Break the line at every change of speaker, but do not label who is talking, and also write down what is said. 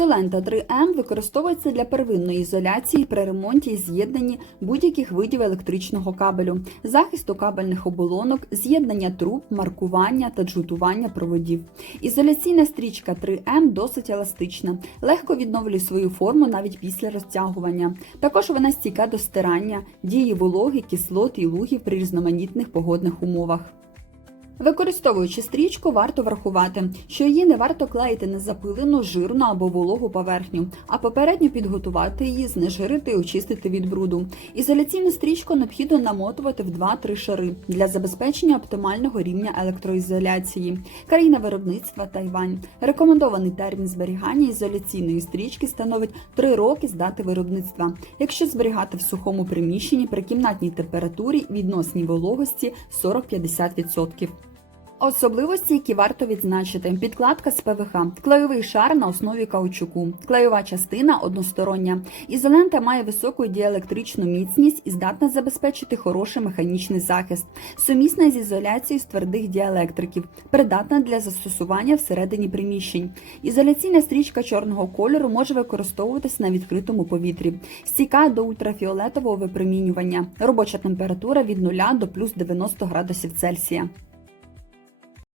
Ізолента 3М використовується для первинної ізоляції при ремонті і з'єднанні будь-яких видів електричного кабелю, захисту кабельних оболонок, з'єднання труб, маркування та джутування проводів. Ізоляційна стрічка 3М досить еластична, легко відновлює свою форму навіть після розтягування. Також вона стійка до стирання, дії вологи, кислот і лугів при різноманітних погодних умовах. Використовуючи стрічку, варто врахувати, що її не варто клеїти на запилену, жирну або вологу поверхню, а попередньо підготувати її, знежирити і очистити від бруду. Ізоляційну стрічку необхідно намотувати в 2-3 шари для забезпечення оптимального рівня електроізоляції. Країна виробництва Тайвань. Рекомендований термін зберігання ізоляційної стрічки становить 3 роки з дати виробництва. Якщо зберігати в сухому приміщенні при кімнатній температурі відносній вологості 40-50%. Особливості, які варто відзначити: підкладка з ПВХ, клейовий шар на основі каучуку, клейова частина одностороння. Ізолента має високу діелектричну міцність і здатна забезпечити хороший механічний захист, сумісна з ізоляцією з твердих діелектриків, придатна для застосування всередині приміщень. Ізоляційна стрічка чорного кольору може використовуватись на відкритому повітрі, стійка до ультрафіолетового випромінювання, робоча температура від 0 до плюс 90 градусів Цельсія.